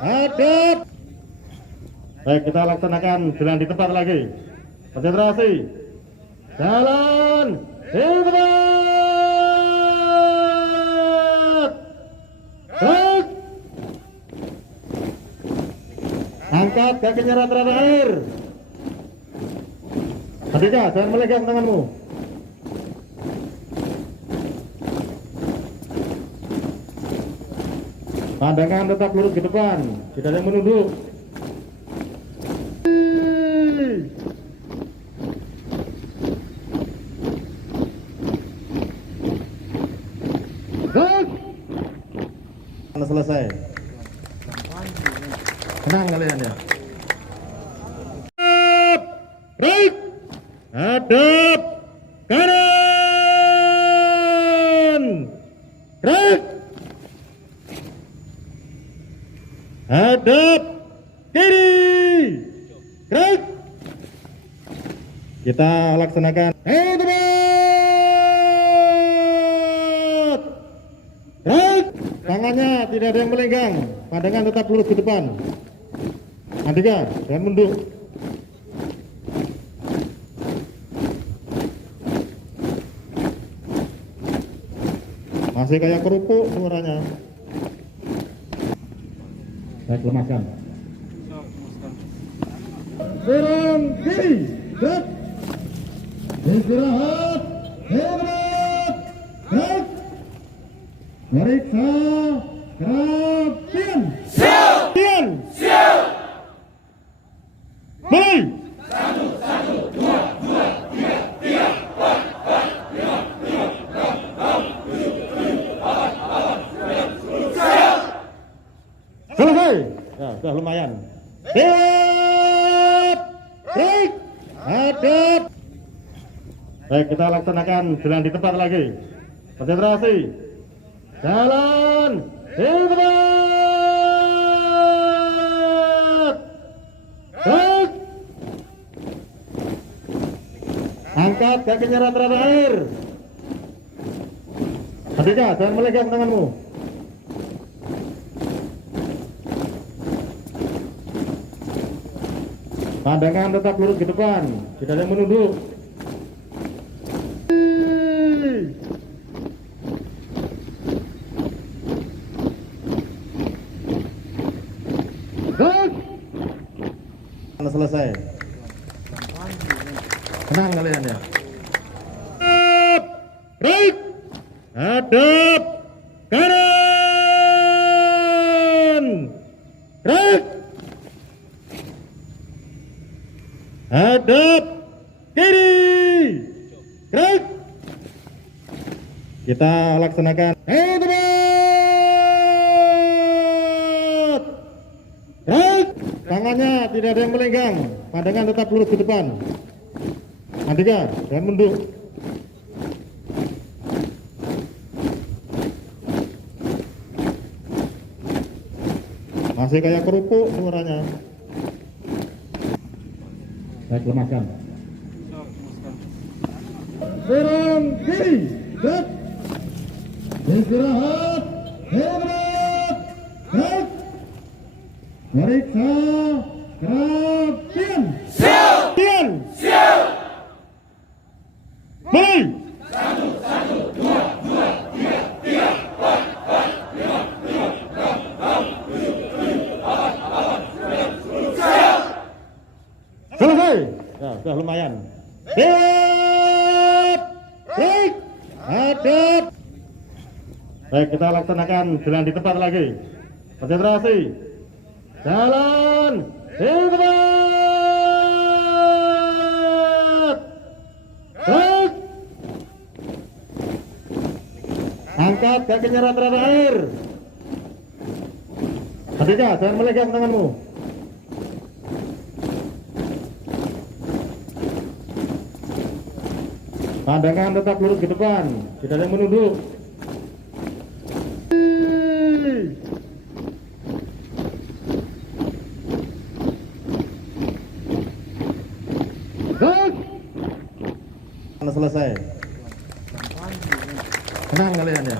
hadap. Baik, kita laksanakan jalan di tempat lagi. Konsentrasi. Jalan di tempat. Baik. Angkat kakinya rata-rata air. Ketiga, jangan melegang tanganmu. Pandangan tetap lurus ke depan, tidak ada yang menunduk. Selesai. Tenang kalian ya. Right. Hadap kanan. Right. Hadap kiri. Right. Kita laksanakan. Right. Tangannya tidak ada yang melenggang, pandangan tetap lurus ke depan. Andika, jangan mundur. Masih kayak kerupuk suaranya. Saya lemaskan. Serang kiri, gerak. Istirahat, hebat, gerak. Meriksa, kerapian. Siap. Pian. Siap. Mulai. 1, 2, 3, 4, 5, 6, 7, 8, 9, 10. Siap. Selesai. Ya, sudah lumayan. Siap. Break. Hadap. Baik, kita laksanakan jalan di tempat lagi. Konsentrasi. Jalan di tempat. Baik. Angkat kakinya rata-rata air. Ketiga, jangan melegang tanganmu. Pandangan tetap lurus ke depan, tidak ada yang menunduk. Selesai. Tenang kalian ya. Right. Hadap kanan. Right. Hadap kiri. Right. Kita laksanakan. Right. Tangannya tidak ada yang melenggang, pandangan tetap lurus ke depan. Andika, jangan mundur. Masih kayak kerupuk suaranya. Saya lemaskan. Serang kiri, gerak. Istirahat, hebat, gerak. Meriksa, kerapian. Siap. Pian. Siap. Mulai. 1, 2, 3, 4, 5, 6, 7, 8, 9, 10. Siap. Selesai. Ya, sudah lumayan. Siap. Break. Hadap. Baik, kita laksanakan jalan di tempat lagi. Konsentrasi. Jalan di tempat. Baik. Angkat kakinya rata-rata air. Ketiga, jangan melegang tanganmu. Pandangan tetap lurus ke depan, tidak ada yang menunduk. Selesai. Tenang kalian ya.